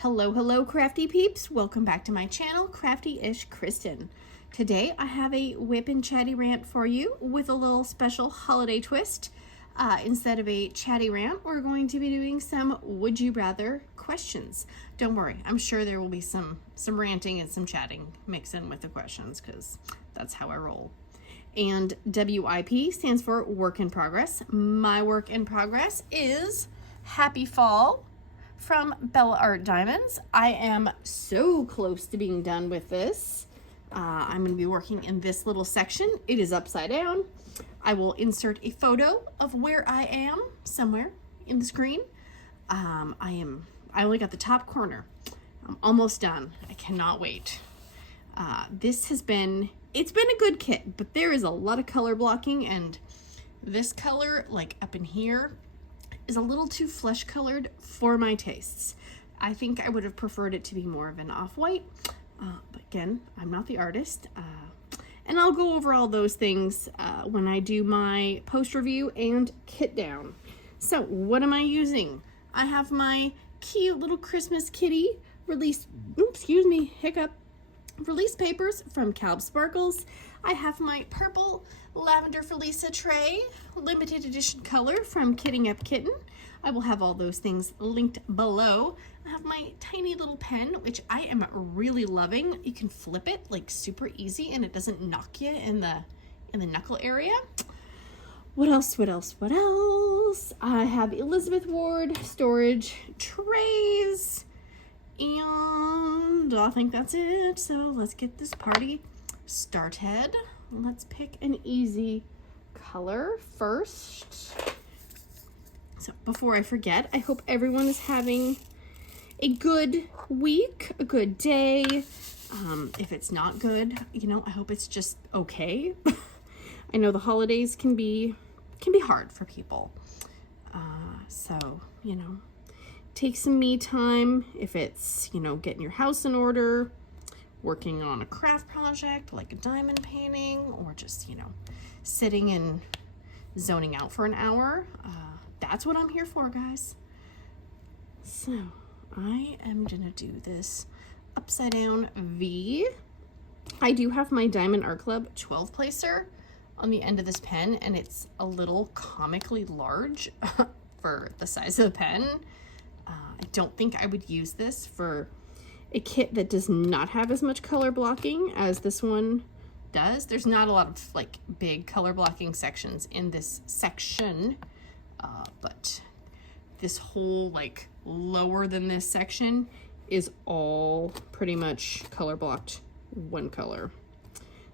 Hello, crafty peeps. Welcome back to my channel, Crafty-ishKristyn. Today I have a WIP and Chatty rant for you with a little special holiday twist. Instead of a chatty rant, we're going to be doing some would you rather questions. Don't worry, I'm sure there will be some ranting and some chatting mixed in with the questions because that's how I roll. And WIP stands for work in progress. My work in progress is Happy Fall from Bella Art Diamonds. I am so close to being done with this. I'm going to be working in this little section. It is upside down. I will insert a photo of where I am somewhere in the screen. I only got the top corner. I'm almost done. I cannot wait. It's been a good kit, but there is a lot of color blocking, and this color, like up in here, is a little too flesh colored for my tastes. I think I would have preferred it to be more of an off-white, but again, I'm not the artist. And I'll go over all those things when I do my post review and kit down. So what am I using? I have my cute little Christmas kitty release papers from Calb Sparkles. I have my purple lavender Felisa tray, limited edition color from Kitting Up Kitten. I will have all those things linked below. I have my tiny little pen, which I am really loving. You can flip it like super easy and it doesn't knock you in the knuckle area. What else? I have Elizabeth Ward storage trays. And I think that's it. So let's get this party started. Let's pick an easy color first. So before I forget, I hope everyone is having a good week, a good day. If it's not good, I hope it's just okay. I know the holidays can be hard for people. So, take some me time. If it's, getting your house in order, working on a craft project like a diamond painting, or just, sitting and zoning out for an hour. That's what I'm here for, guys. So I am gonna do this upside down V. I do have my Diamond Art Club 12 placer on the end of this pen, and it's a little comically large for the size of the pen. I don't think I would use this for a kit that does not have as much color blocking as this one does. There's not a lot of like big color blocking sections in this section, but this whole like lower than this section is all pretty much color blocked one color.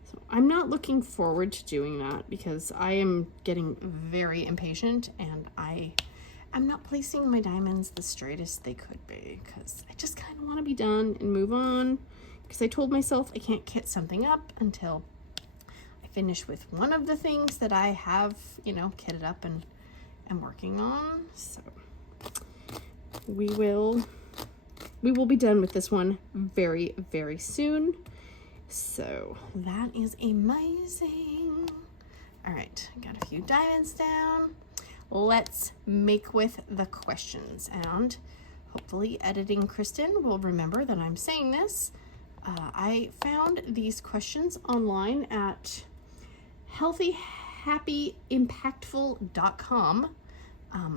So I'm not looking forward to doing that because I am getting very impatient, and I'm not placing my diamonds the straightest they could be because I just kind of want to be done and move on, because I told myself I can't kit something up until I finish with one of the things that I have, kitted up and working on. So we will be done with this one very, very soon. So that is amazing. All right, got a few diamonds down. Let's make with the questions, and hopefully Editing Kristen will remember that I'm saying this. I found these questions online at healthyhappyimpactful.com.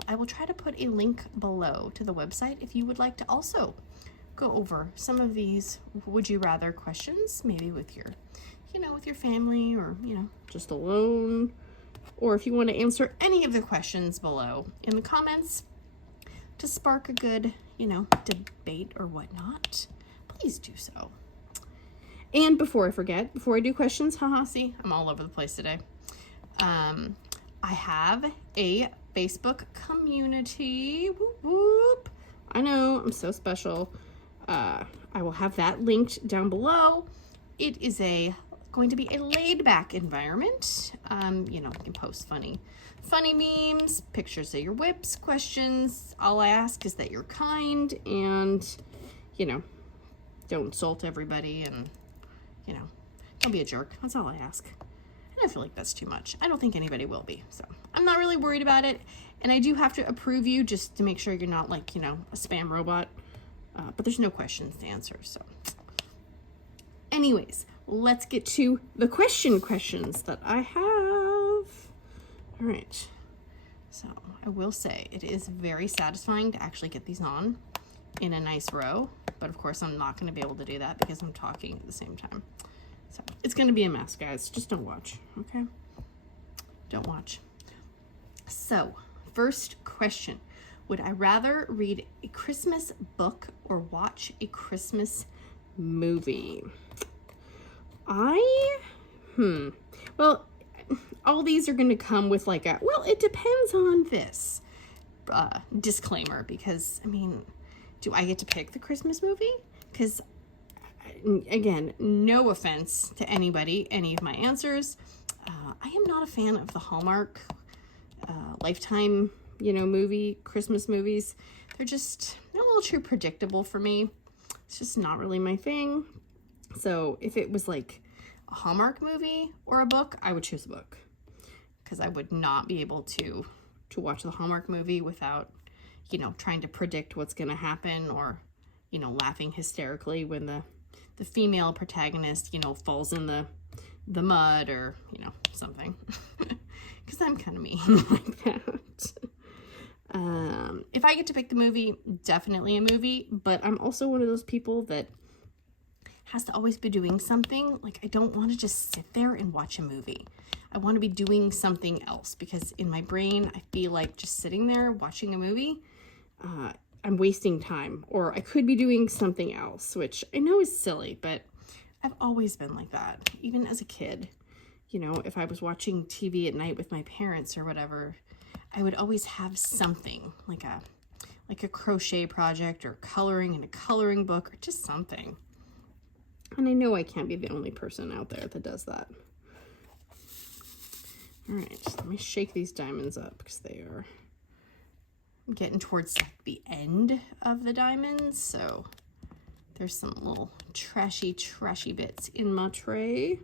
I will try to put a link below to the website if you would like to also go over some of these would you rather questions, maybe with your, with your family, or, just alone. Or if you want to answer any of the questions below in the comments to spark a good, debate or whatnot, please do so. And before I forget, before I do questions, see, I'm all over the place today. I have a Facebook community. Whoop, whoop. I know, I'm so special. I will have that linked down below. It is going to be a laid-back environment. You can post funny memes, pictures of your whips, questions. All I ask is that you're kind and, don't insult everybody, and, don't be a jerk. That's all I ask. And I feel like that's too much. I don't think anybody will be, so I'm not really worried about it. And I do have to approve you just to make sure you're not like, a spam robot. but there's no questions to answer. So anyways, let's get to the questions that I have. All right. So I will say it is very satisfying to actually get these on in a nice row, but of course I'm not going to be able to do that because I'm talking at the same time. So it's going to be a mess, guys. Just don't watch, okay? Don't watch. So first question, would I rather read a Christmas book or watch a Christmas movie? Well, all these are going to come with like a, well, it depends on this disclaimer, because I mean, do I get to pick the Christmas movie? Because again, no offense to anybody, any of my answers, I am not a fan of the Hallmark Lifetime, you know, Christmas movies. They're a little too predictable for me. It's just not really my thing. So if it was like a Hallmark movie or a book, I would choose a book, because I would not be able to watch the Hallmark movie without, you know, trying to predict what's going to happen, or, you know, laughing hysterically when the female protagonist, you know, falls in the mud, or, you know, something, because I'm kind of mean like that. If I get to pick the movie, definitely a movie, but I'm also one of those people that has to always be doing something. Like, I don't want to just sit there and watch a movie. I want to be doing something else, because in my brain, I feel like just sitting there watching a movie, I'm wasting time, or I could be doing something else, which I know is silly, but I've always been like that. Even as a kid, you know, if I was watching TV at night with my parents or whatever, I would always have something like a crochet project, or coloring in a coloring book, or just something. And I know I can't be the only person out there that does that. All right, let me shake these diamonds up, because they are getting towards the end of the diamonds. So there's some little trashy bits in my tray.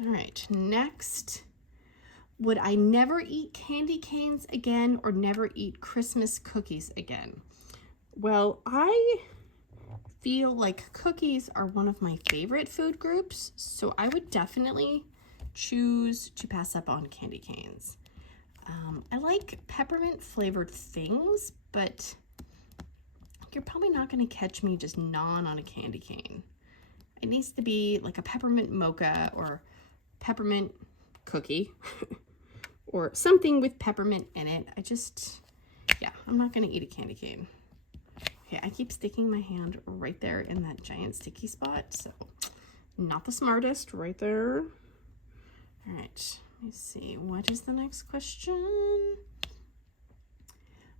All right, next. Would I never eat candy canes again, or never eat Christmas cookies again? Well, I feel like cookies are one of my favorite food groups, so I would definitely choose to pass up on candy canes. I like peppermint flavored things, but you're probably not going to catch me just gnawing on a candy cane. It needs to be like a peppermint mocha, or peppermint cookie, or something with peppermint in it. I'm not going to eat a candy cane. Okay, I keep sticking my hand right there in that giant sticky spot, so not the smartest right there. All right, let me see. What is the next question?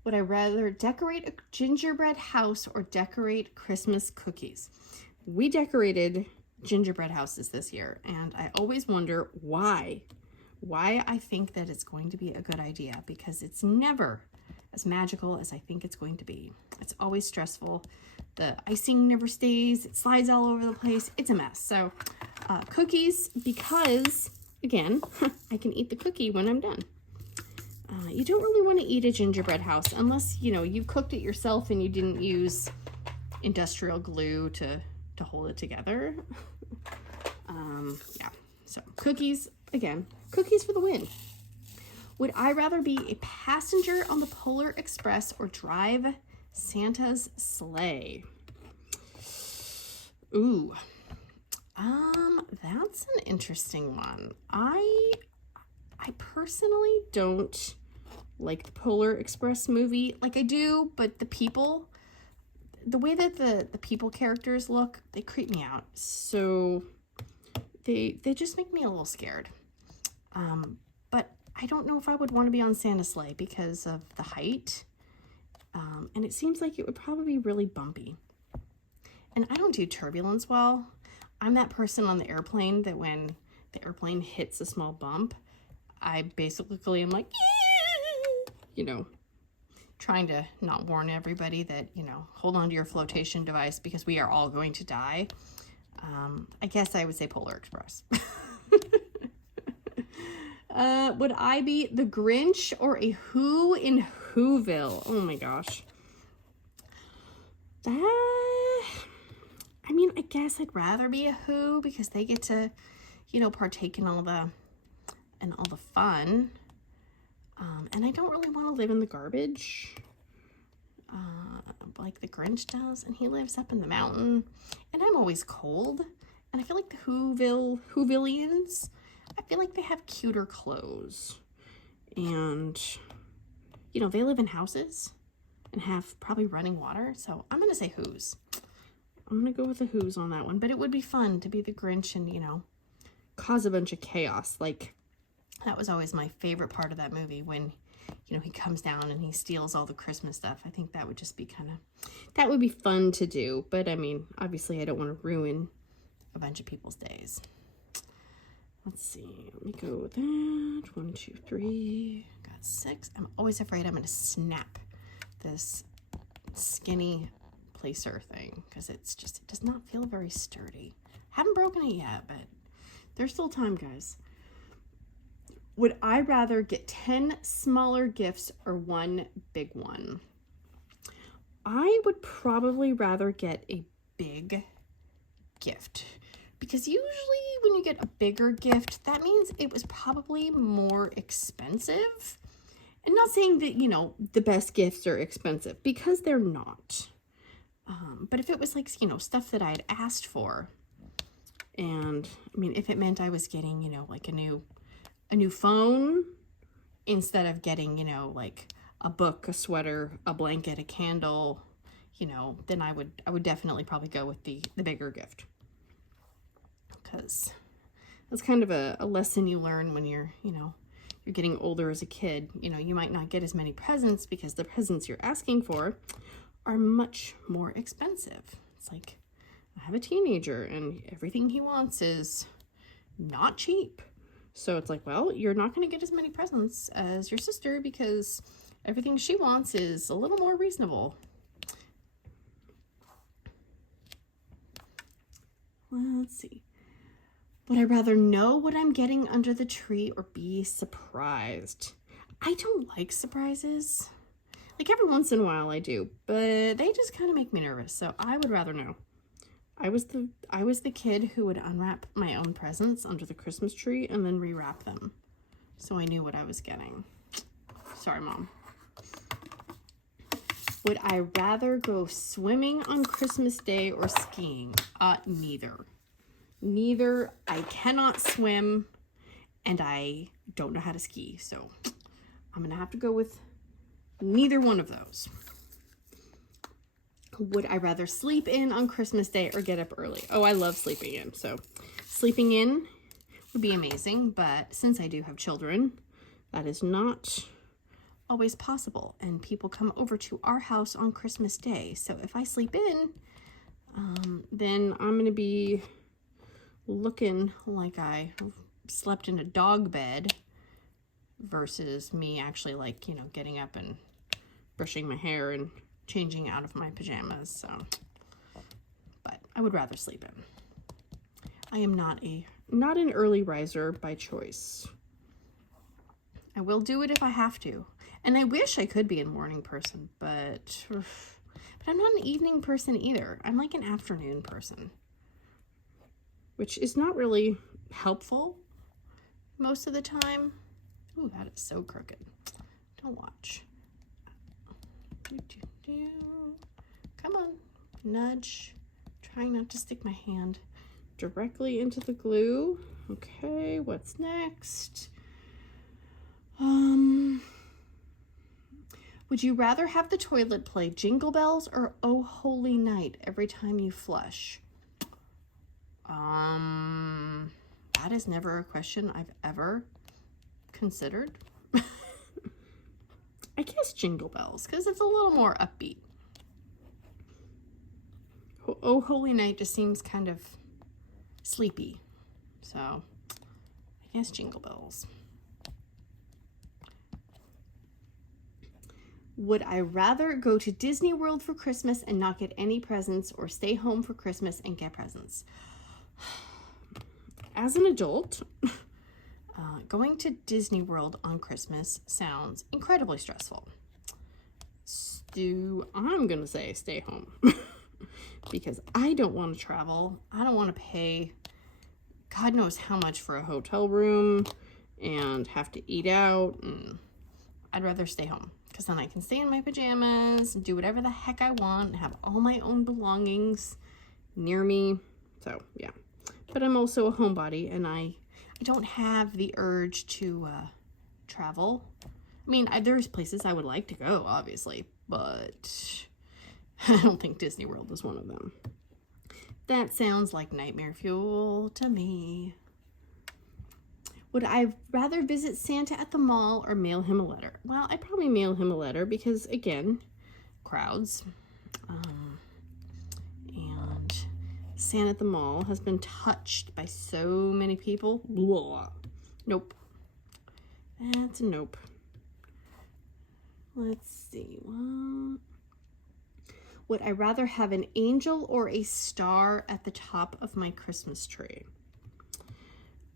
Would I rather decorate a gingerbread house or decorate Christmas cookies? We decorated gingerbread houses this year, and I always wonder why I think that it's going to be a good idea, because it's never as magical as I think it's going to be. It's always stressful. The icing never stays. It slides all over the place. It's a mess. So cookies, because again, I can eat the cookie when I'm done. You don't really want to eat a gingerbread house unless, you know, you cooked it yourself and you didn't use industrial glue to hold it together. Yeah, so cookies, again, cookies for the win. Would I rather be a passenger on the Polar Express or drive Santa's sleigh? Ooh, that's an interesting one. I personally don't like the Polar Express movie. Like, I do, but the way that the people characters look, they creep me out. So they just make me a little scared. But I don't know if I would want to be on Santa's sleigh because of the height. And it seems like it would probably be really bumpy. And I don't do turbulence well. I'm that person on the airplane that when the airplane hits a small bump, I basically am like, you know, trying to not warn everybody that, you know, hold on to your flotation device because we are all going to die. I guess I would say Polar Express. Would I be the Grinch or a Who in Whoville? Oh my gosh. That, I mean, I guess I'd rather be a who because they get to, you know, partake in all the fun. And I don't really want to live in the garbage like the Grinch does, and he lives up in the mountain, and I'm always cold, and I feel like the Whovillians, I feel like they have cuter clothes, and, you know, they live in houses and have probably running water, so I'm gonna say who's. I'm gonna go with the who's on that one, but it would be fun to be the Grinch and, you know, cause a bunch of chaos. Like, that was always my favorite part of that movie, when, you know, he comes down and he steals all the Christmas stuff. I think that would just be that would be fun to do. But I mean, obviously I don't want to ruin a bunch of people's days. Let's see, let me go with that. 1, 2, 3, got 6. I'm always afraid I'm going to snap this skinny placer thing because it does not feel very sturdy. Haven't broken it yet, but there's still time, guys. Would I rather get 10 smaller gifts or 1 big one? I would probably rather get a big gift, because usually when you get a bigger gift, that means it was probably more expensive. And not saying that, you know, the best gifts are expensive, because they're not. But if it was like, you know, stuff that I'd asked for, and I mean, if it meant I was getting, you know, like a new phone instead of getting, you know, like a book, a sweater, a blanket, a candle, you know, then I would definitely probably go with the bigger gift, because that's kind of a lesson you learn when you're, you know, you're getting older as a kid. You know, you might not get as many presents because the presents you're asking for are much more expensive. It's like, I have a teenager and everything he wants is not cheap. So it's like, well, you're not going to get as many presents as your sister because everything she wants is a little more reasonable. Let's see. Would I rather know what I'm getting under the tree or be surprised? I don't like surprises. Like, every once in a while I do, but they just kind of make me nervous. So I would rather know. I was the kid who would unwrap my own presents under the Christmas tree and then rewrap them, so I knew what I was getting. Sorry, Mom. Would I rather go swimming on Christmas Day or skiing? Neither. Neither. I cannot swim, and I don't know how to ski, so I'm gonna have to go with neither one of those. Would I rather sleep in on Christmas Day or get up early? Oh, I love sleeping in. So sleeping in would be amazing. But since I do have children, that is not always possible. And people come over to our house on Christmas Day. So if I sleep in, then I'm going to be looking like I slept in a dog bed versus me actually, like, you know, getting up and brushing my hair and changing out of my pajamas. So, but I would rather sleep in. I am not an early riser by choice. I will do it if I have to, and I wish I could be a morning person, but I'm not an evening person either. I'm like an afternoon person, which is not really helpful most of the time. Ooh, that is so crooked. Don't watch. Come on, nudge. Trying not to stick my hand directly into the glue. Okay, what's next? Would you rather have the toilet play Jingle Bells or Oh Holy Night every time you flush? That is never a question I've ever considered. I guess Jingle Bells, because it's a little more upbeat. Oh Holy Night just seems kind of sleepy. So I guess Jingle Bells. Would I rather go to Disney World for Christmas and not get any presents, or stay home for Christmas and get presents? As an adult, going to Disney World on Christmas sounds incredibly stressful. I'm gonna say stay home. because I don't want to travel. I don't want to pay God knows how much for a hotel room and have to eat out. And I'd rather stay home because then I can stay in my pajamas and do whatever the heck I want and have all my own belongings near me. So yeah, but I'm also a homebody, and I don't have the urge to travel. I mean, there's places I would like to go, obviously, but I don't think Disney World is one of them. That sounds like nightmare fuel to me. Would I rather visit Santa at the mall or mail him a letter? Well, I'd probably mail him a letter because, again, crowds. And Santa at the mall has been touched by so many people. Blah. Nope. That's a nope. Let's see. Well, would I rather have an angel or a star at the top of my Christmas tree?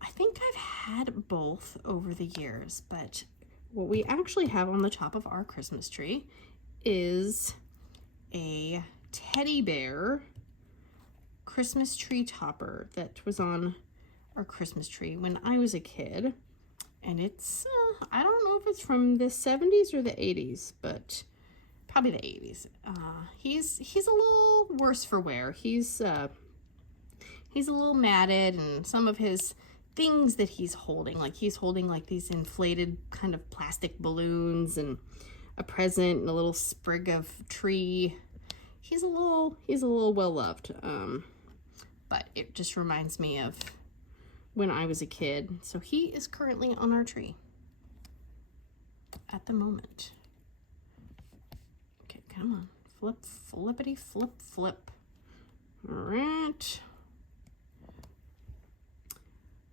I think I've had both over the years, but what we actually have on the top of our Christmas tree is a teddy bear Christmas tree topper that was on our Christmas tree when I was a kid. And it's, I don't know if it's from the 70s or the 80s, but probably the 80s. He's a little worse for wear. He's a little matted, and some of his things that he's holding like these inflated kind of plastic balloons and a present and a little sprig of tree. He's a little well loved. But it just reminds me of when I was a kid. So he is currently on our tree at the moment. Okay, come on. Flip, flippity, flip, flip. All right.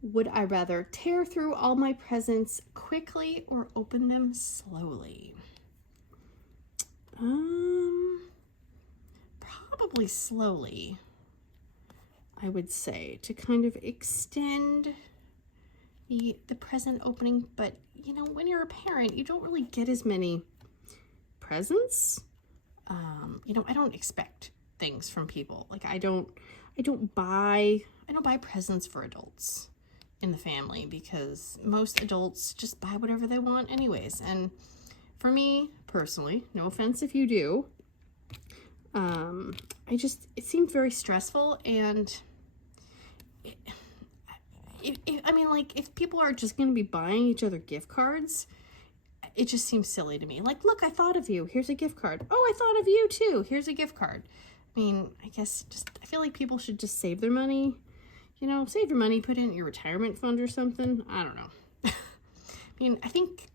Would I rather tear through all my presents quickly or open them slowly? Probably slowly, I would say, to kind of extend the present opening. But you know, when you're a parent, you don't really get as many presents. You know, I don't expect things from people. Like I don't buy presents for adults in the family because most adults just buy whatever they want anyways. And for me personally, no offense if you do, it seemed very stressful, and I mean, like, if people are just going to be buying each other gift cards, it just seems silly to me. Like, look, I thought of you. Here's a gift card. Oh, I thought of you too. Here's a gift card. I mean, I guess I feel like people should just save their money. You know, save your money, put it in your retirement fund or something. I don't know. I mean, I think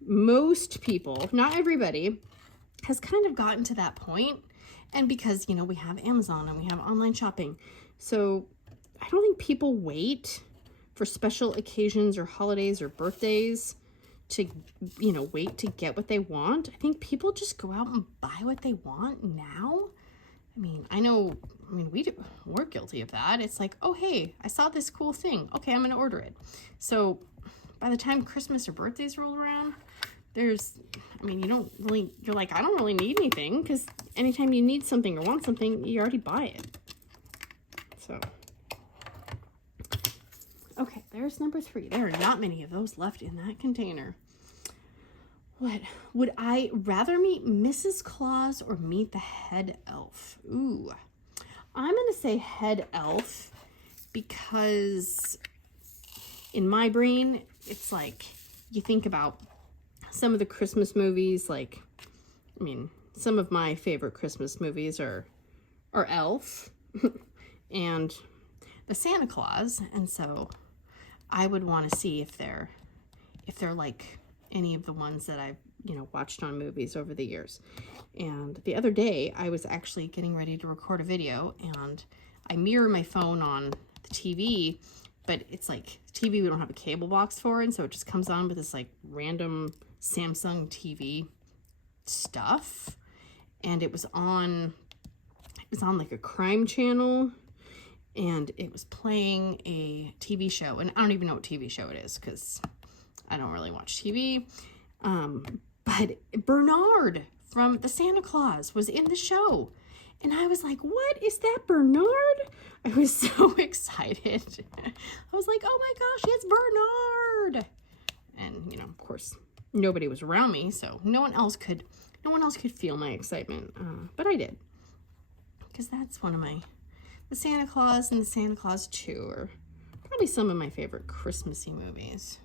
most people, not everybody, has kind of gotten to that point. And because, you know, we have Amazon and we have online shopping. So I don't think people wait for special occasions or holidays or birthdays to, you know, wait to get what they want. I think people just go out and buy what they want now. I mean, we're guilty of that. It's like, oh, hey, I saw this cool thing. Okay, I'm going to order it. So by the time Christmas or birthdays roll around, you're like, I don't really need anything, because anytime you need something or want something, you already buy it. So, okay, there's number 3. There are not many of those left in that container. What? Would I rather meet Mrs. Claus or meet the head elf? Ooh, I'm going to say head elf because in my brain, it's like you think about some of the Christmas movies, like, I mean, some of my favorite Christmas movies are Elf and the Santa Claus, and so I would want to see if they're like any of the ones that I've, you know, watched on movies over the years. And the other day, I was actually getting ready to record a video, and I mirror my phone on the TV, but it's like TV we don't have a cable box for, and so it just comes on with this like random Samsung TV stuff, and it was on like a crime channel, and it was playing a TV show, and I don't even know what TV show it is because I don't really watch TV, but Bernard from the Santa Claus was in the show, And I was like, what is that, Bernard? I was so excited. I was like, oh my gosh, it's Bernard. And, you know, of course, nobody was around me, so no one else could feel my excitement. But I did. Because that's one of the Santa Claus and the Santa Claus 2 are probably some of my favorite Christmassy movies.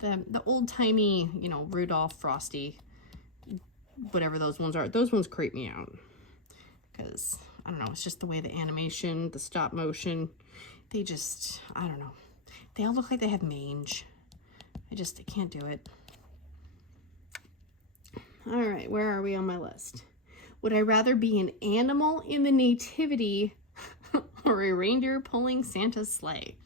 The old-timey, you know, Rudolph, Frosty, whatever those ones are, those ones creep me out. Because, I don't know, it's just the way the animation, the stop motion, they just, I don't know. They all look like they have mange. I can't do it. All right, where are we on my list? Would I rather be an animal in the nativity or a reindeer pulling Santa's sleigh?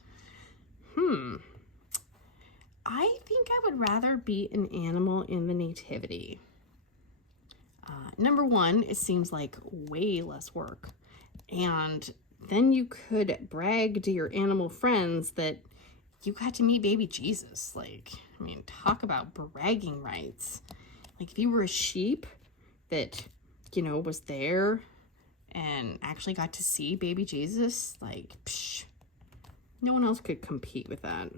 I think I would rather be an animal in the nativity. Number one, it seems like way less work. And then you could brag to your animal friends that you got to meet baby Jesus. Like, I mean, talk about bragging rights. Like, if you were a sheep that, you know, was there and actually got to see baby Jesus, like, psh, no one else could compete with that.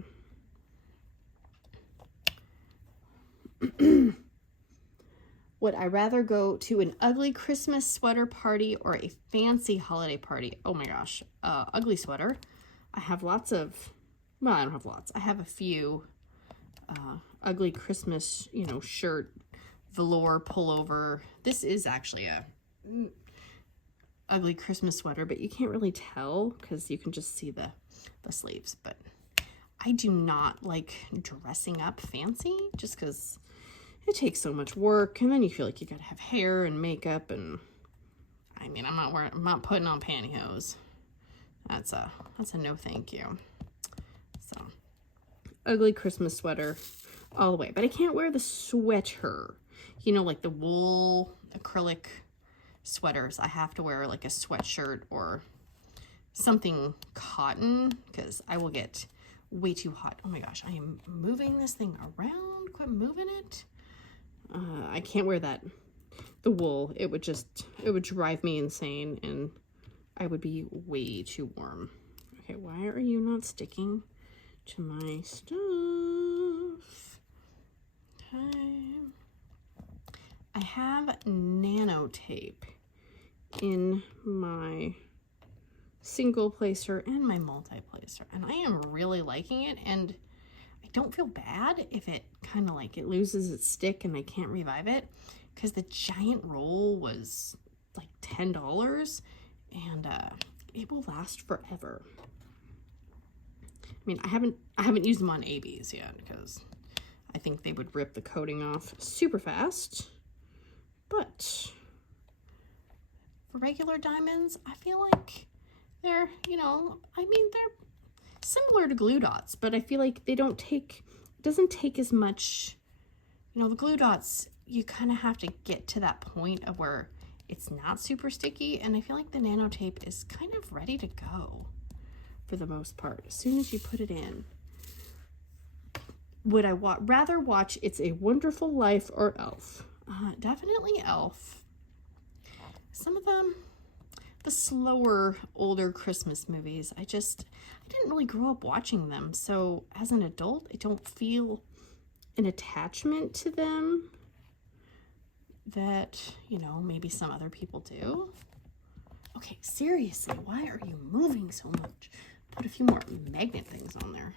Would I rather go to an ugly Christmas sweater party or a fancy holiday party? Oh my gosh, ugly sweater. I have lots of, well, I don't have lots. I have a few ugly Christmas, you know, shirt, velour pullover. This is actually a ugly Christmas sweater, but you can't really tell because you can just see the sleeves. But I do not like dressing up fancy just because it takes so much work, and then you feel like you gotta have hair and makeup, and I mean, I'm not putting on pantyhose. That's a no thank you. So, ugly Christmas sweater all the way. But I can't wear the sweater. You know, like the wool acrylic sweaters. I have to wear like a sweatshirt or something cotton because I will get way too hot. Oh my gosh, I am moving this thing around. Quit moving it. I can't wear that. The wool, it would drive me insane, and I would be way too warm. Okay, why are you not sticking to my stuff? Okay. I have Nano Tape in my single placer and my multi-placer, and I am really liking it, and I don't feel bad if it kind of like it loses its stick and I can't revive it, because the giant roll was like $10, and it will last forever. I mean, I haven't used them on ABs yet because I think they would rip the coating off super fast. But for regular diamonds, I feel like they're, you know, I mean, they're similar to glue dots, but I feel like it doesn't take as much, you know, the glue dots, you kind of have to get to that point of where it's not super sticky, and I feel like the Nano Tape is kind of ready to go for the most part as soon as you put it in. Would I rather watch It's a Wonderful Life or Elf? Definitely Elf. Some of them, the slower, older Christmas movies, I didn't really grow up watching them, so as an adult, I don't feel an attachment to them that, you know, maybe some other people do. Okay, seriously, why are you moving so much? Put a few more magnet things on there,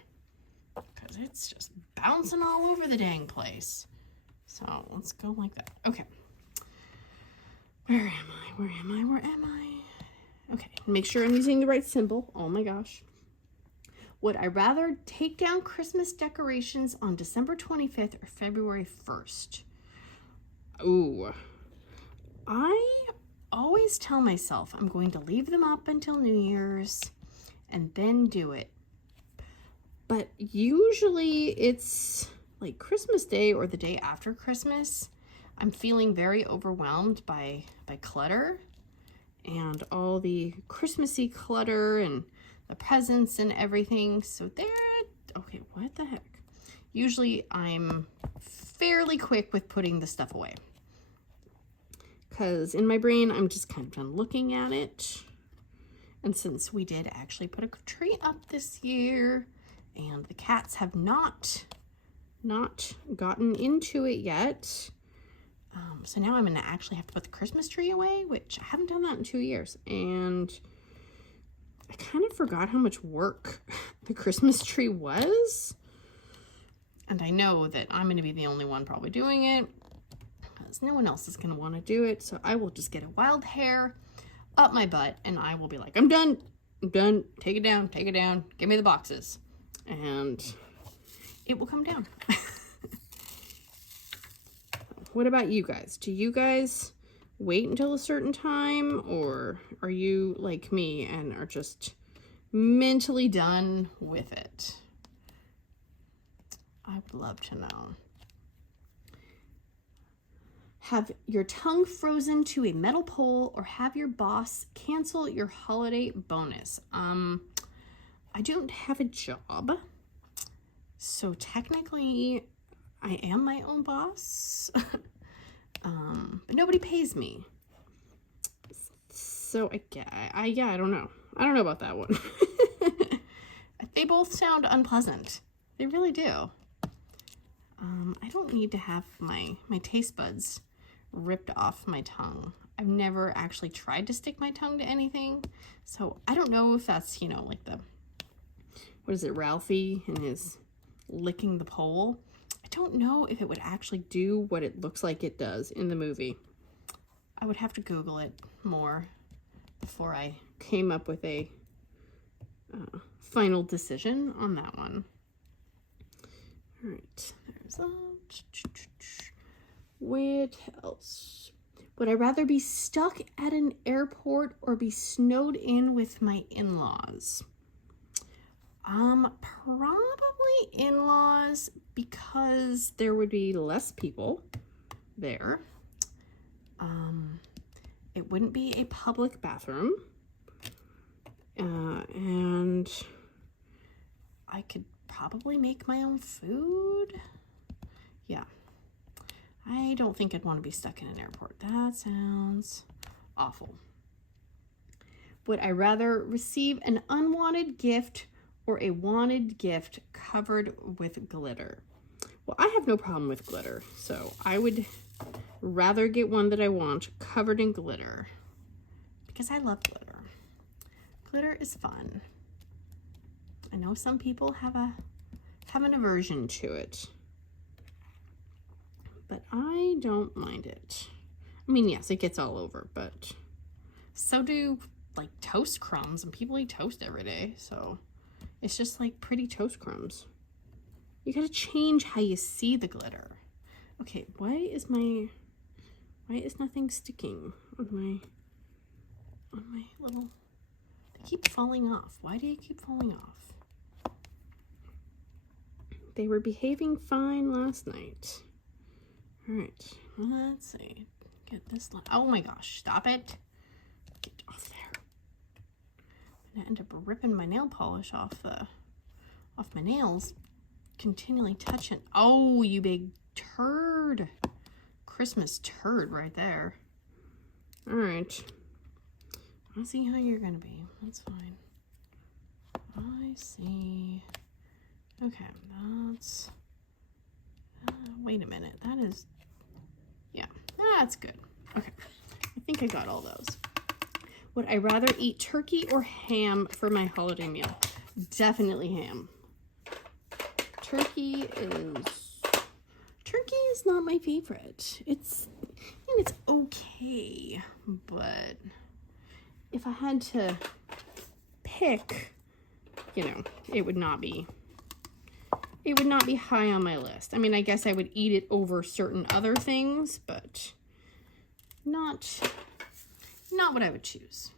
because it's just bouncing all over the dang place. So let's go like that. Okay. Where am I? Where am I? Where am I? Okay, make sure I'm using the right symbol. Oh my gosh. Would I rather take down Christmas decorations on December 25th or February 1st? Ooh. I always tell myself I'm going to leave them up until New Year's and then do it. But usually it's like Christmas Day or the day after Christmas. I'm feeling very overwhelmed by clutter and all the Christmassy clutter and the presents and everything. So okay, what the heck? Usually I'm fairly quick with putting the stuff away, because in my brain, I'm just kind of done looking at it. And since we did actually put a tree up this year, and the cats have not gotten into it yet, so now I'm gonna actually have to put the Christmas tree away, which I haven't done that in 2 years. And I kind of forgot how much work the Christmas tree was. And I know that I'm gonna be the only one probably doing it, because no one else is gonna wanna do it. So I will just get a wild hair up my butt, and I will be like, I'm done, take it down, give me the boxes, and it will come down. What about you guys? Do you guys wait until a certain time, or are you like me and are just mentally done with it? I would love to know. Have your tongue frozen to a metal pole, or have your boss cancel your holiday bonus? I don't have a job, so technically I am my own boss, but nobody pays me. So I don't know. I don't know about that one. They both sound unpleasant. They really do. I don't need to have my taste buds ripped off my tongue. I've never actually tried to stick my tongue to anything, so I don't know if that's, you know, like the, what is it, Ralphie and his licking the pole. I don't know if it would actually do what it looks like it does in the movie. I would have to Google it more before I came up with a final decision on that one. All right, there's that. What else? Would I rather be stuck at an airport or be snowed in with my in-laws? Probably in-laws, because there would be less people there. It wouldn't be a public bathroom. And I could probably make my own food. Yeah. I don't think I'd want to be stuck in an airport. That sounds awful. Would I rather receive an unwanted gift or a wanted gift covered with glitter? Well, I have no problem with glitter, so I would rather get one that I want covered in glitter, because I love glitter. Glitter is fun. I know some people have an aversion to it, but I don't mind it. I mean, yes, it gets all over, but so do like toast crumbs, and people eat toast every day, so it's just like pretty toast crumbs. You gotta change how you see the glitter. Okay, why is nothing sticking on my little, they keep falling off. Why do you keep falling off? They were behaving fine last night. All right, let's see. Get this, oh my gosh, stop it. Get off there. I'm gonna end up ripping my nail polish off my nails, continually touching. Oh, you big turd. Christmas turd right there. All right. I see how you're gonna be. That's fine. I see. Okay, that's, wait a minute. That is, yeah, that's good. Okay, I think I got all those. Would I rather eat turkey or ham for my holiday meal? Definitely ham. Turkey is not my favorite. It's okay, but if I had to pick, you know, it would not be high on my list. I mean, I guess I would eat it over certain other things, but not what I would choose.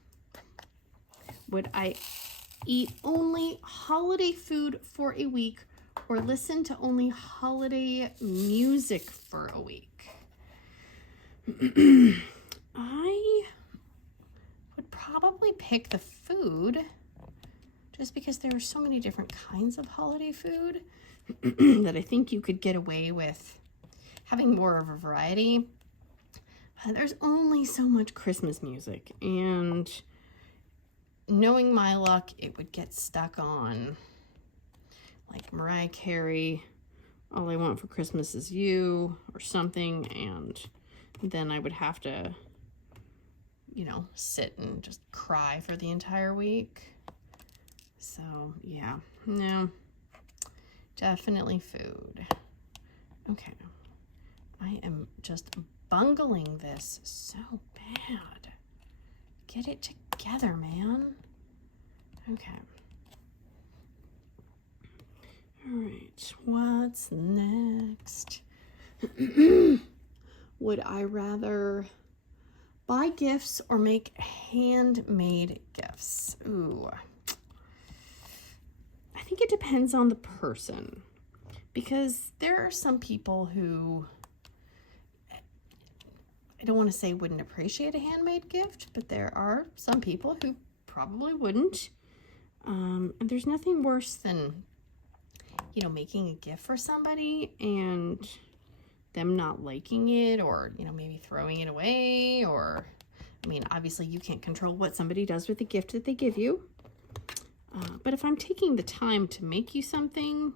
Would I eat only holiday food for a week or listen to only holiday music for a week? I would probably pick the food, just because there are so many different kinds of holiday food that I think you could get away with having more of a variety. There's only so much Christmas music, and knowing my luck, it would get stuck on like Mariah Carey, All I Want for Christmas Is You, or something, and then I would have to, you know, sit and just cry for the entire week. So, yeah, no, definitely food. Okay, I am just bungling this so bad. Get it together, man. Okay. All right, what's next? Would I rather buy gifts or make handmade gifts? Ooh. I think it depends on the person, because there are some people who, I don't want to say wouldn't appreciate a handmade gift, but there are some people who probably wouldn't. And there's nothing worse than, you know, making a gift for somebody and them not liking it, or, you know, maybe throwing it away, or, I mean, obviously you can't control what somebody does with the gift that they give you. But if I'm taking the time to make you something,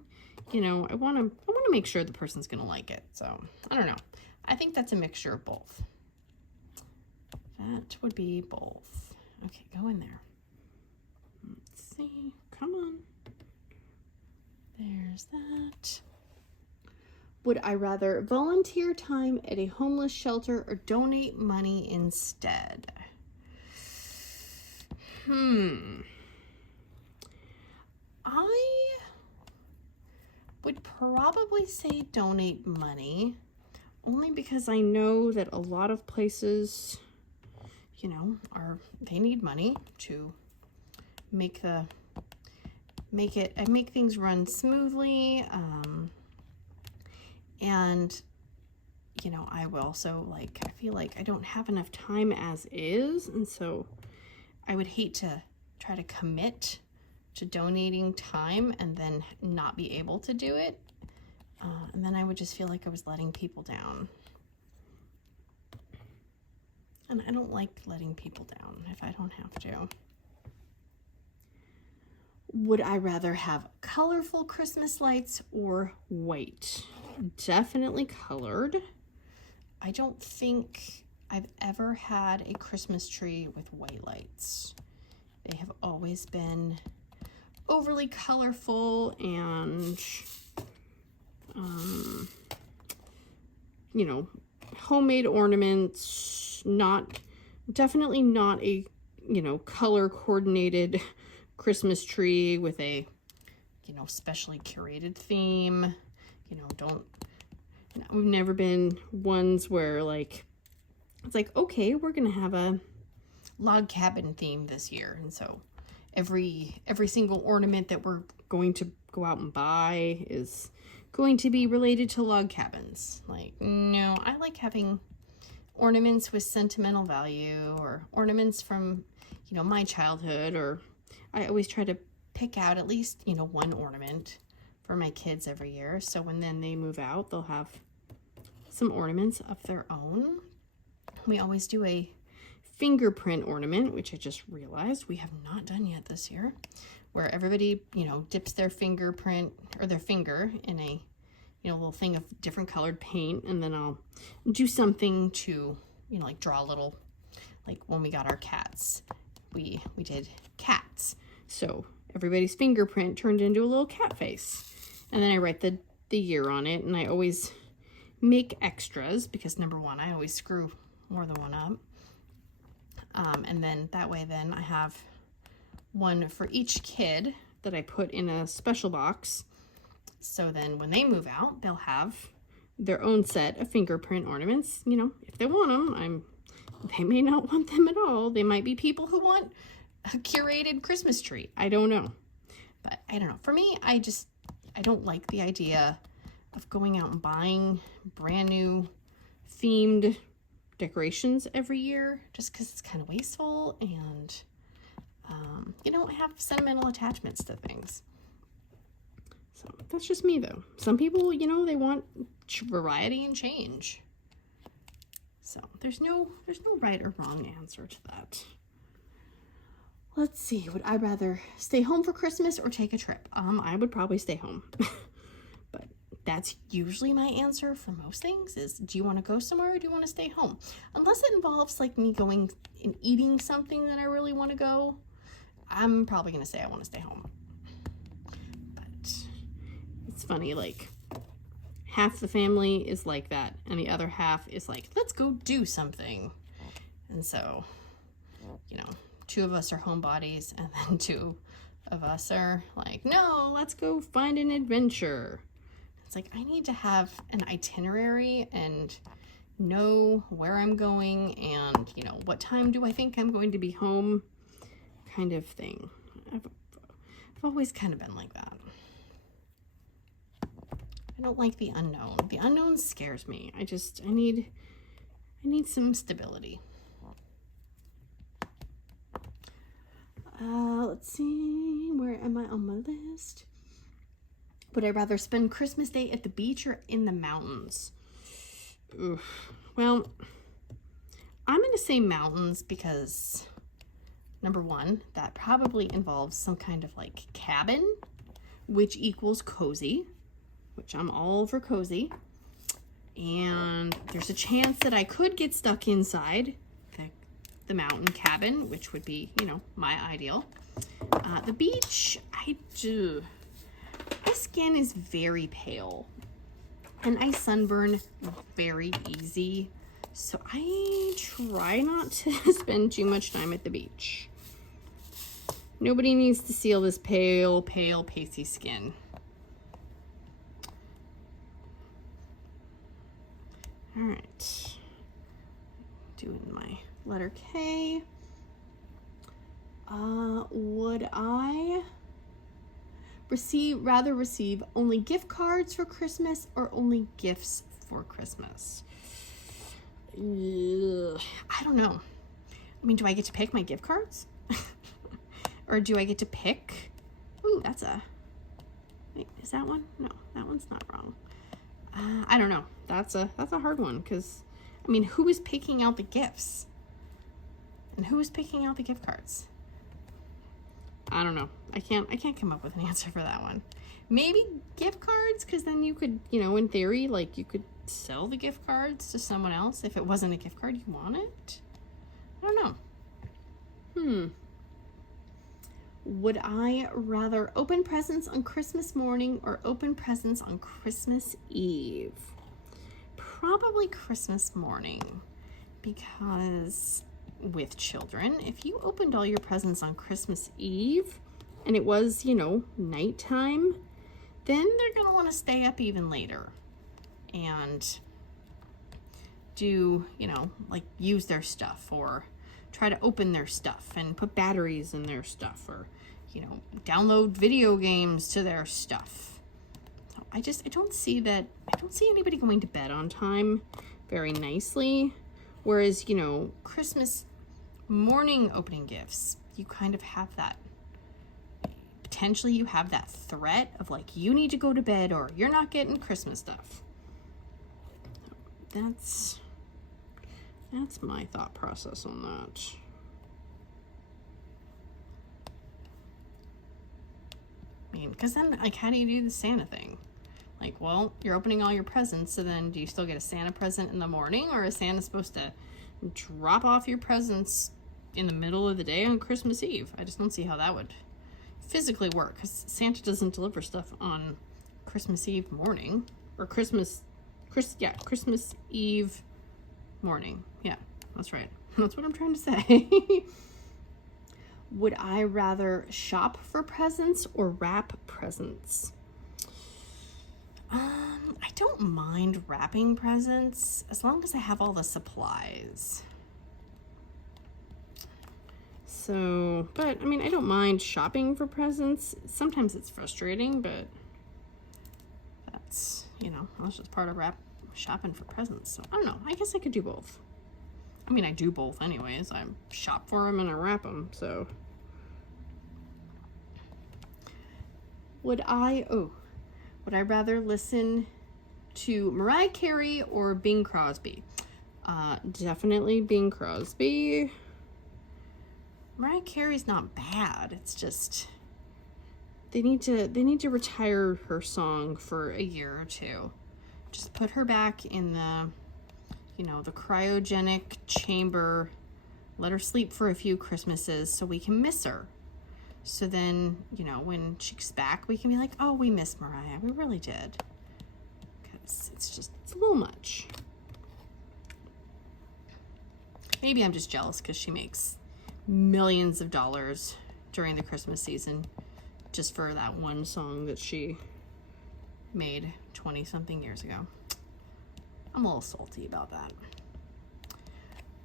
you know, I want to make sure the person's going to like it. So, I don't know. I think that's a mixture of both. That would be both. Okay, go in there. Let's see. Come on. There's that. Would I rather volunteer time at a homeless shelter or donate money instead? I would probably say donate money, only because I know that a lot of places, you know, they need money to make things run smoothly. And, you know, I will also, like, I feel like I don't have enough time as is, and so I would hate to try to commit to donating time and then not be able to do it. And then I would just feel like I was letting people down. And I don't like letting people down if I don't have to. Would I rather have colorful Christmas lights or white? Definitely colored. I don't think I've ever had a Christmas tree with white lights. They have always been overly colorful and, you know, homemade ornaments, definitely not a, you know, color coordinated Christmas tree with a, you know, specially curated theme. You know, we've never been ones where, like, it's like, okay, we're gonna have a log cabin theme this year, and so every single ornament that we're going to go out and buy is going to be related to log cabins. Like, no, I like having ornaments with sentimental value, or ornaments from, you know, my childhood, or I always try to pick out at least, you know, one ornament for my kids every year, so when then they move out, they'll have some ornaments of their own. We always do a fingerprint ornament, which I just realized we have not done yet this year, where everybody, you know, dips their fingerprint or their finger in a, you know, little thing of different colored paint, and then I'll do something to, you know, like draw a little, like when we got our cats, we did cats, so everybody's fingerprint turned into a little cat face. And then I write the year on it, and I always make extras because, number one, I always screw more than one up. And then that way then I have one for each kid that I put in a special box. So then when they move out, they'll have their own set of fingerprint ornaments. You know, if they want them, they may not want them at all. They might be people who want a curated Christmas tree. I don't know. But I don't know. For me, I don't like the idea of going out and buying brand new themed decorations every year, just because it's kind of wasteful, and you don't have sentimental attachments to things. So that's just me, though. Some people, you know, they want variety and change. So there's no right or wrong answer to that. Let's see, would I rather stay home for Christmas or take a trip? I would probably stay home. But that's usually my answer for most things is, do you want to go somewhere or do you want to stay home? Unless it involves like me going and eating something that I really want to go, I'm probably going to say I want to stay home. But it's funny, like half the family is like that and the other half is like, let's go do something. And so, you know, 2 of us are homebodies and then 2 of us are like, no, let's go find an adventure. It's like, I need to have an itinerary and know where I'm going and, you know, what time do I think I'm going to be home kind of thing. I've always kind of been like that. I don't like the unknown. The unknown scares me. I need some stability. Let's see, where am I on my list? Would I rather spend Christmas Day at the beach or in the mountains? Oof. Well, I'm going to say mountains because, number one, that probably involves some kind of like cabin, which equals cozy, which I'm all for cozy. And there's a chance that I could get stuck inside the mountain cabin, which would be, you know, my ideal. The beach, my skin is very pale and I sunburn very easy, so I try not to spend too much time at the beach. Nobody needs to see all this pale, pasty skin. All right, doing my letter K. Would I rather receive only gift cards for Christmas or only gifts for Christmas? I don't know. I mean, do I get to pick my gift cards? Or do I get to pick? Ooh, wait, is that one? No, that one's not wrong. I don't know. That's a hard one because, I mean, who is picking out the gifts? And who is picking out the gift cards? I don't know. I can't come up with an answer for that one. Maybe gift cards, because then you could, you know, in theory, like you could sell the gift cards to someone else if it wasn't a gift card you wanted. I don't know. Would I rather open presents on Christmas morning or open presents on Christmas Eve? Probably Christmas morning, because with children, if you opened all your presents on Christmas Eve and it was, you know, nighttime, then they're going to want to stay up even later and do, you know, like use their stuff or try to open their stuff and put batteries in their stuff or, you know, download video games to their stuff. So I don't see anybody going to bed on time very nicely. Whereas, you know, Christmas morning opening gifts, you kind of have that, potentially you have that threat of like, you need to go to bed or you're not getting Christmas stuff. That's my thought process on that. I mean, because then, like, how do you do the Santa thing? Like, well, you're opening all your presents, so then do you still get a Santa present in the morning, or is Santa supposed to drop off your presents in the middle of the day on Christmas Eve? I just don't see how that would physically work, because Santa doesn't deliver stuff on Christmas Eve morning, or Christmas Eve morning. Yeah, that's right. That's what I'm trying to say. Would I rather shop for presents or wrap presents? I don't mind wrapping presents as long as I have all the supplies. So, but I mean, I don't mind shopping for presents. Sometimes it's frustrating, but that's, you know, that's just part of shopping for presents. So I don't know. I guess I could do both. I mean, I do both anyways. I shop for them and I wrap them, so. Would I rather listen to Mariah Carey or Bing Crosby? Definitely Bing Crosby. Mariah Carey's not bad. It's just they need to retire her song for a year or two. Just put her back in the, you know, the cryogenic chamber. Let her sleep for a few Christmases so we can miss her. So then, you know, when she's back, we can be like, oh, we miss Mariah. We really did. Because it's a little much. Maybe I'm just jealous because she makes millions of dollars during the Christmas season just for that one song that she made 20-something years ago. I'm a little salty about that.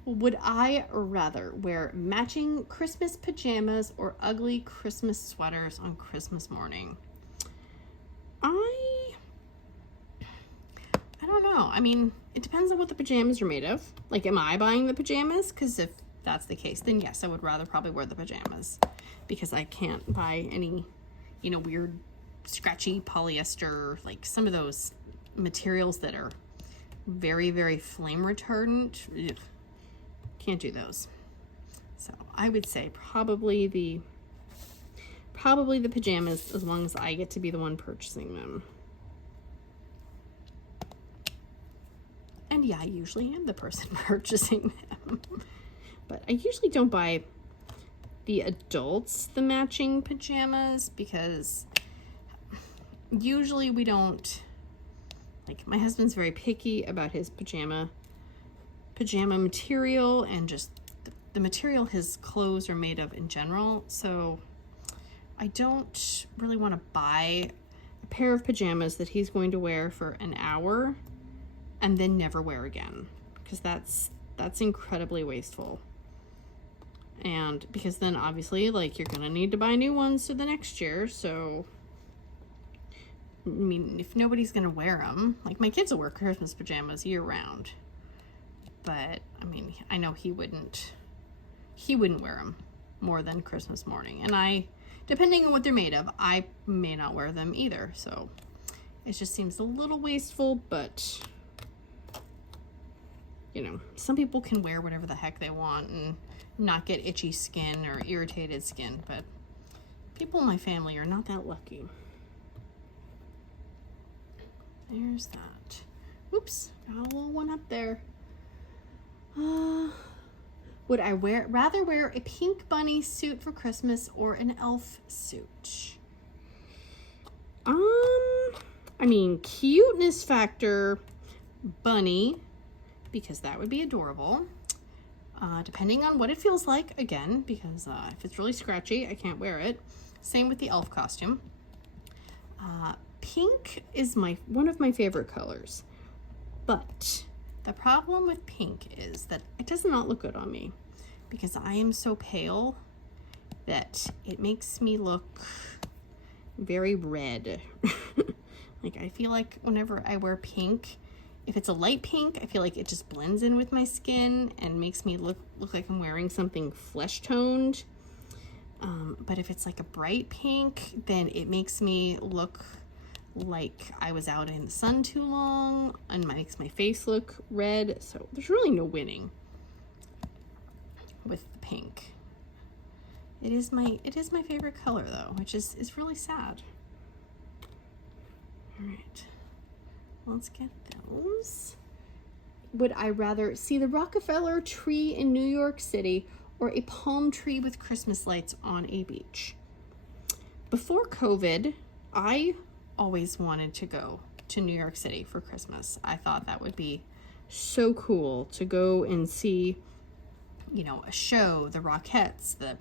Would I rather wear matching Christmas pajamas or ugly Christmas sweaters on Christmas morning? I don't know. I mean, it depends on what the pajamas are made of. Like, am I buying the pajamas? Because if that's the case, then yes, I would rather probably wear the pajamas because I can't buy any, you know, weird scratchy polyester, like some of those materials that are very, very flame retardant. Ugh. Can't do those. So I would say probably the pajamas, as long as I get to be the one purchasing them. And yeah, I usually am the person purchasing them. But I usually don't buy the adults the matching pajamas because usually we don't, like, my husband's very picky about his pajama material and just the material his clothes are made of in general. So I don't really want to buy a pair of pajamas that he's going to wear for an hour and then never wear again, because that's incredibly wasteful. And because then obviously, like, you're gonna need to buy new ones for the next year. So I mean, if nobody's gonna wear them, like, my kids will wear Christmas pajamas year round. But I mean, I know he wouldn't wear them more than Christmas morning. And depending on what they're made of, I may not wear them either. So it just seems a little wasteful, but you know, some people can wear whatever the heck they want and not get itchy skin or irritated skin, but people in my family are not that lucky. There's that. Oops, got a little one up there. Would I rather wear a pink bunny suit for Christmas or an elf suit? I mean, cuteness factor, bunny, because that would be adorable. Depending on what it feels like, again, because if it's really scratchy, I can't wear it. Same with the elf costume. Pink is one of my favorite colors, but the problem with pink is that it does not look good on me because I am so pale that it makes me look very red. Like, I feel like whenever I wear pink, if it's a light pink, I feel like it just blends in with my skin and makes me look like I'm wearing something flesh toned. But if it's like a bright pink, then it makes me look like I was out in the sun too long and makes my face look red. So there's really no winning with the pink. It is my favorite color though, which is really sad. All right, let's get those. Would I rather see the Rockefeller tree in New York City or a palm tree with Christmas lights on a beach? Before COVID, I always wanted to go to New York City for Christmas. I thought that would be so cool to go and see, you know, a show, the Rockettes, the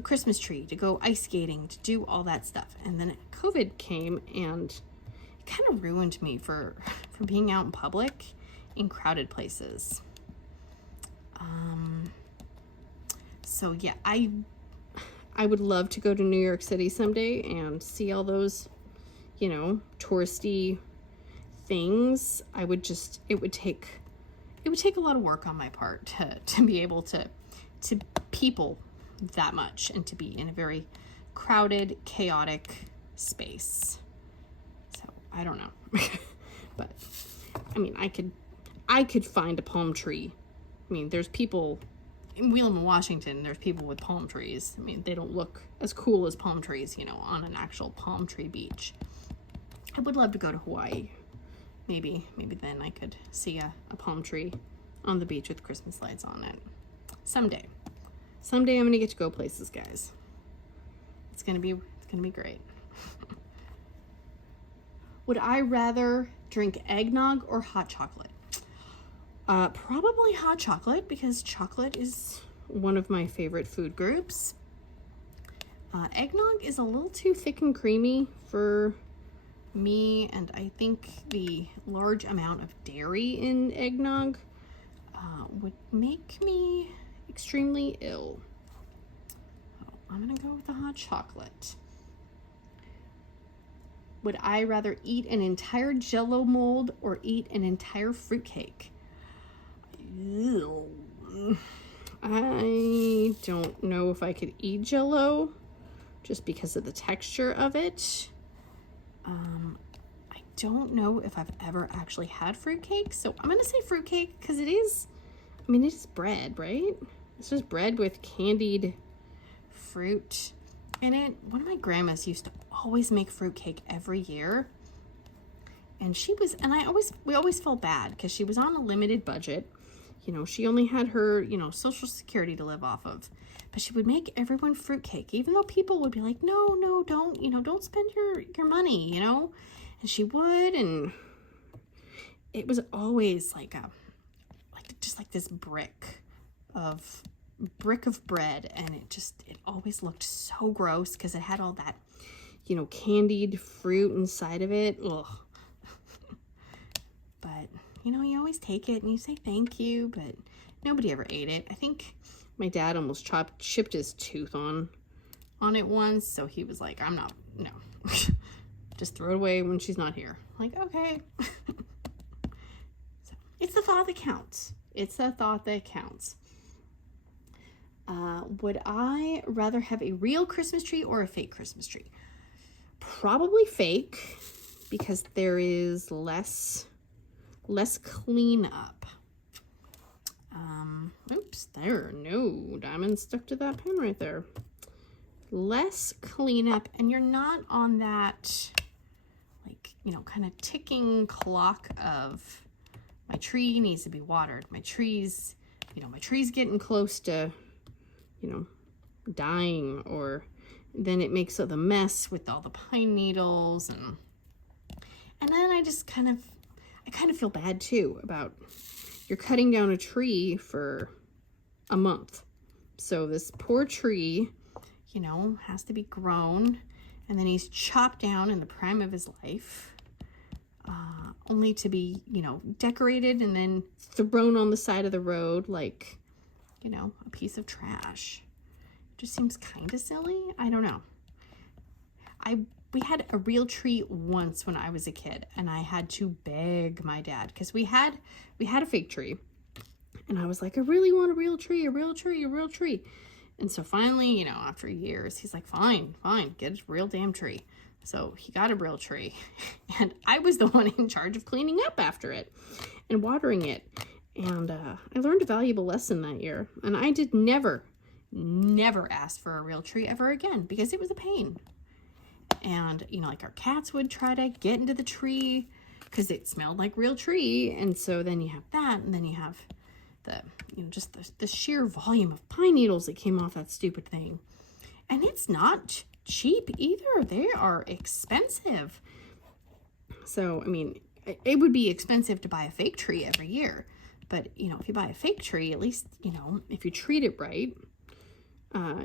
Christmas tree, to go ice skating, to do all that stuff. And then COVID came and it kind of ruined me for being out in public in crowded places. So yeah, I would love to go to New York City someday and see all those, you know, touristy things. It would take a lot of work on my part to be able to people that much and to be in a very crowded, chaotic space. So I don't know. But I mean, I could find a palm tree. I mean, there's people in Wheeling, Washington, there's people with palm trees. I mean, they don't look as cool as palm trees, you know, on an actual palm tree beach. I would love to go to Hawaii. Maybe then I could see a palm tree on the beach with Christmas lights on it. Someday I'm gonna get to go places, guys. It's gonna be great. Would I rather drink eggnog or hot chocolate? Probably hot chocolate, because chocolate is one of my favorite food groups. Eggnog is a little too thick and creamy for me, and I think the large amount of dairy in eggnog would make me extremely ill. So I'm gonna go with the hot chocolate. Would I rather eat an entire Jell-O mold or eat an entire fruitcake? Ew. I don't know if I could eat Jell-O just because of the texture of it. I don't know if I've ever actually had fruitcake, so I'm gonna say fruitcake because it is bread, right? It's just bread with candied fruit in it. One of my grandmas used to always make fruitcake every year, and we always felt bad because she was on a limited budget. You know, she only had her, you know, Social Security to live off of. But she would make everyone fruitcake, even though people would be like, no, don't, you know, don't spend your money, you know? And she would, and it was always like just like this brick of bread, and it always looked so gross because it had all that, you know, candied fruit inside of it. Ugh. But you know, you always take it and you say thank you, but nobody ever ate it. I think my dad almost chipped his tooth on it once, so he was like, no. Just throw it away when she's not here. Like, okay. So, it's the thought that counts. It's the thought that counts. Would I rather have a real Christmas tree or a fake Christmas tree? Probably fake, because there is less cleanup. Oops, there are no diamonds stuck to that pen right there. Less cleanup, and you're not on that, like, you know, kind of ticking clock of my tree needs to be watered. My tree's getting close to, you know, dying, or then it makes the mess with all the pine needles, and then I kind of feel bad too about, you're cutting down a tree for a month. So this poor tree, you know, has to be grown, and then he's chopped down in the prime of his life, only to be, you know, decorated and then thrown on the side of the road like, you know, a piece of trash. It just seems kind of silly. I don't know. We had a real tree once when I was a kid, and I had to beg my dad, because we had a fake tree, and I was like, I really want a real tree, a real tree, a real tree. And so finally, you know, after years, he's like, fine, get a real damn tree. So he got a real tree, and I was the one in charge of cleaning up after it and watering it. And I learned a valuable lesson that year, and I did never ask for a real tree ever again, because it was a pain. And, you know, like, our cats would try to get into the tree because it smelled like real tree. And so then you have that, and then you have the, you know, just the sheer volume of pine needles that came off that stupid thing. And it's not cheap either. They are expensive. So, I mean, it would be expensive to buy a fake tree every year. But, you know, if you buy a fake tree, at least, you know, if you treat it right,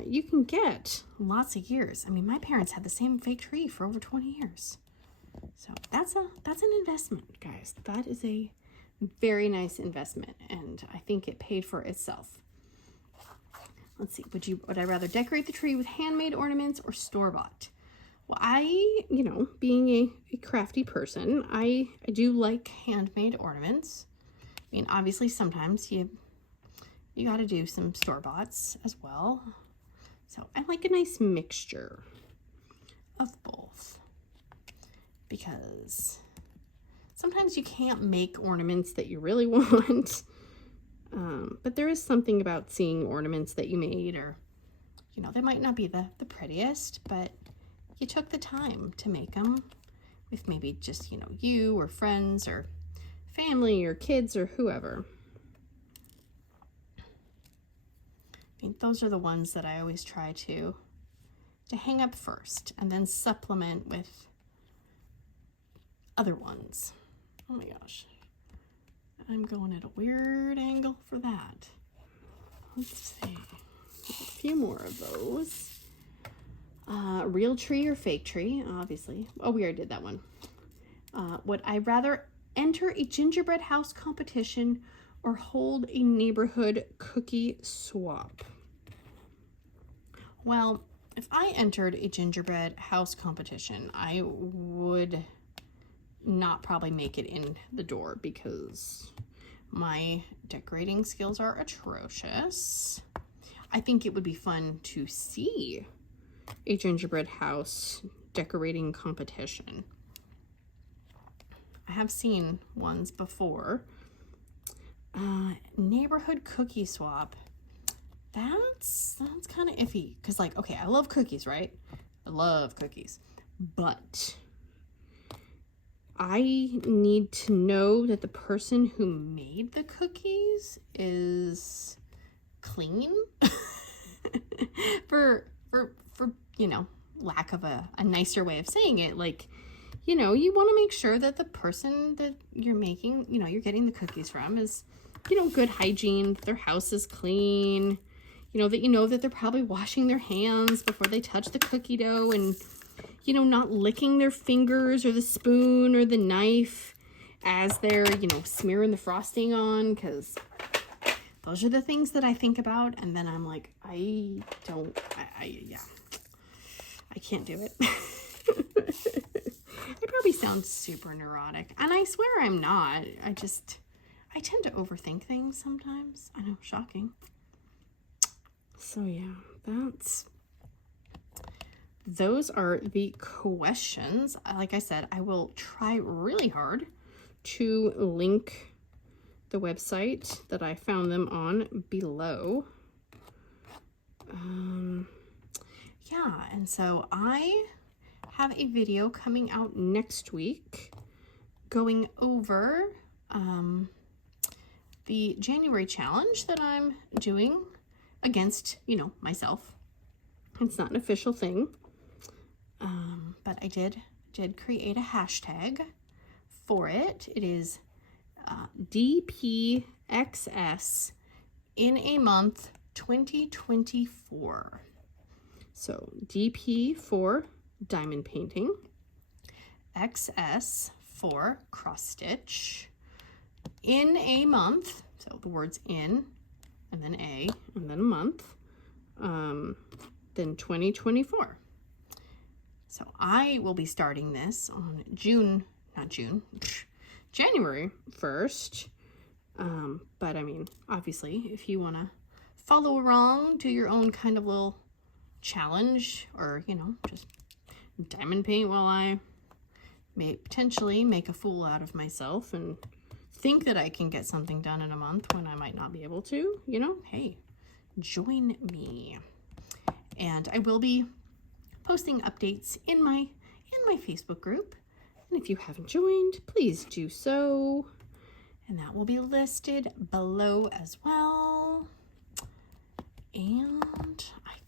you can get lots of years. I mean, my parents had the same fake tree for over 20 years. So that's an investment, guys. That is a very nice investment, and I think it paid for itself. Let's see. Would I rather decorate the tree with handmade ornaments or store-bought? Well, you know, being a crafty person, I do like handmade ornaments. I mean, obviously sometimes you got to do some store-boughts as well. So I like a nice mixture of both, because sometimes you can't make ornaments that you really want. But there is something about seeing ornaments that you made, or, you know, they might not be the prettiest, but you took the time to make them with maybe just, you know, you or friends or family or kids or whoever. I think those are the ones that I always try to hang up first and then supplement with other ones. Oh my gosh. I'm going at a weird angle for that. Let's see. A few more of those. Real tree or fake tree, obviously. Oh, we already did that one. Would I rather enter a gingerbread house competition or hold a neighborhood cookie swap? Well, if I entered a gingerbread house competition, I would not probably make it in the door because my decorating skills are atrocious. I think it would be fun to see a gingerbread house decorating competition. I have seen ones before. Neighborhood cookie swap. That's kind of iffy because, like, okay, I love cookies, right? I love cookies, but I need to know that the person who made the cookies is clean. for you know, lack of a nicer way of saying it, like, you know, you want to make sure that the person that you're making, you know, you're getting the cookies from is, you know, good hygiene, their house is clean, you know that they're probably washing their hands before they touch the cookie dough, and, you know, not licking their fingers or the spoon or the knife as they're, you know, smearing the frosting on, because those are the things that I think about, and then I'm like, I can't do it. I probably sound super neurotic, and I swear I'm not. I tend to overthink things sometimes. I know, shocking. So yeah, those are the questions. Like I said, I will try really hard to link the website that I found them on below. Yeah, and so I have a video coming out next week going over the January challenge that I'm doing against, you know, myself. It's not an official thing, but I did create a hashtag for it. It is DPXS in a month 2024. So DP for diamond painting, XS for cross stitch, in a month, so the words in and then a and then a month, then 2024. So I will be starting this on January 1st. But I mean, obviously, if you want to follow along, do your own kind of little challenge, or, you know, just diamond paint while I may potentially make a fool out of myself and think that I can get something done in a month when I might not be able to, you know, hey, join me. And I will be posting updates in my Facebook group. And if you haven't joined, please do so. And that will be listed below as well. And I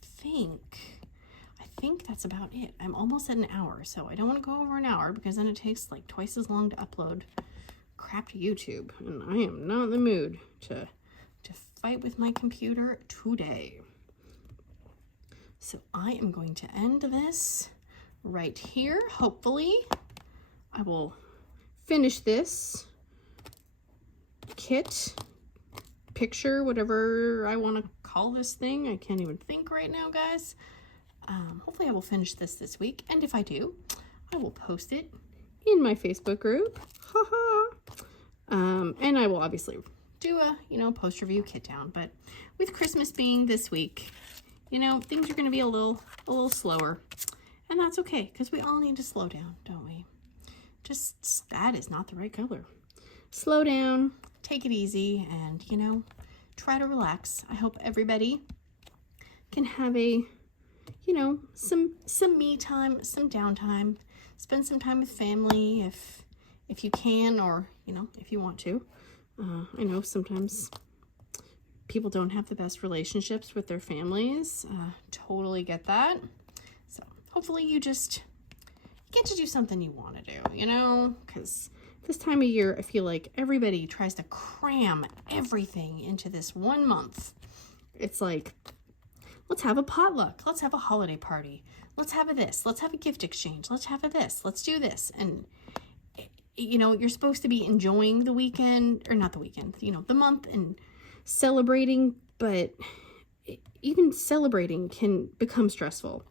think that's about it. I'm almost at an hour, so I don't want to go over an hour because then it takes like twice as long to upload crap to YouTube, and I am not in the mood to fight with my computer today. So I am going to end this right here. Hopefully I will finish this kit, picture, whatever I want to call this thing. I can't even think right now, guys. Hopefully I will finish this week, and if I do, I will post it in my Facebook group. And I will obviously do a, you know, post review kit down, but with Christmas being this week, you know, things are going to be a little slower, and that's okay, because we all need to slow down, don't we? just, that is not the right color. Slow down, take it easy, and, you know, try to relax. I hope everybody can have a, you know, some me time, some downtime. Spend some time with family if you can, or, you know, if you want to. I know sometimes people don't have the best relationships with their families. Totally get that. So hopefully you just get to do something you want to do, you know, because this time of year, I feel like everybody tries to cram everything into this 1 month. It's like, let's have a potluck. Let's have a holiday party. Let's have a this. Let's have a gift exchange. Let's have a this. Let's do this. And, you know, you're supposed to be enjoying the weekend, or not the weekend, you know, the month, and celebrating, but even celebrating can become stressful.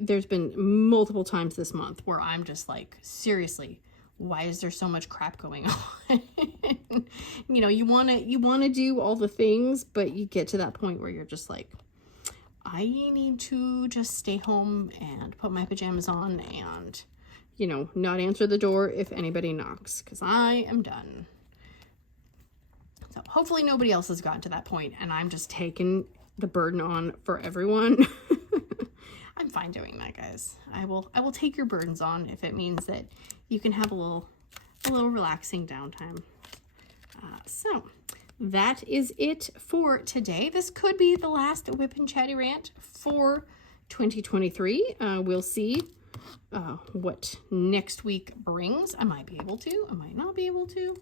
There's been multiple times this month where I'm just like, seriously, why is there so much crap going on? You know, you want to do all the things, but you get to that point where you're just like, I need to just stay home and put my pajamas on and, you know, not answer the door if anybody knocks, because I am done. So hopefully nobody else has gotten to that point and I'm just taking the burden on for everyone. I'm fine doing that, guys. I will take your burdens on if it means that you can have a little relaxing downtime. So that is it for today. This could be the last WIP and Chatty rant for 2023. We'll see what next week brings. I might be able to, I might not be able to.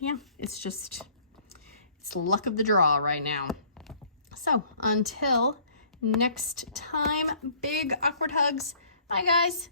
Yeah, it's luck of the draw right now. So until next time, big awkward hugs. Bye, guys.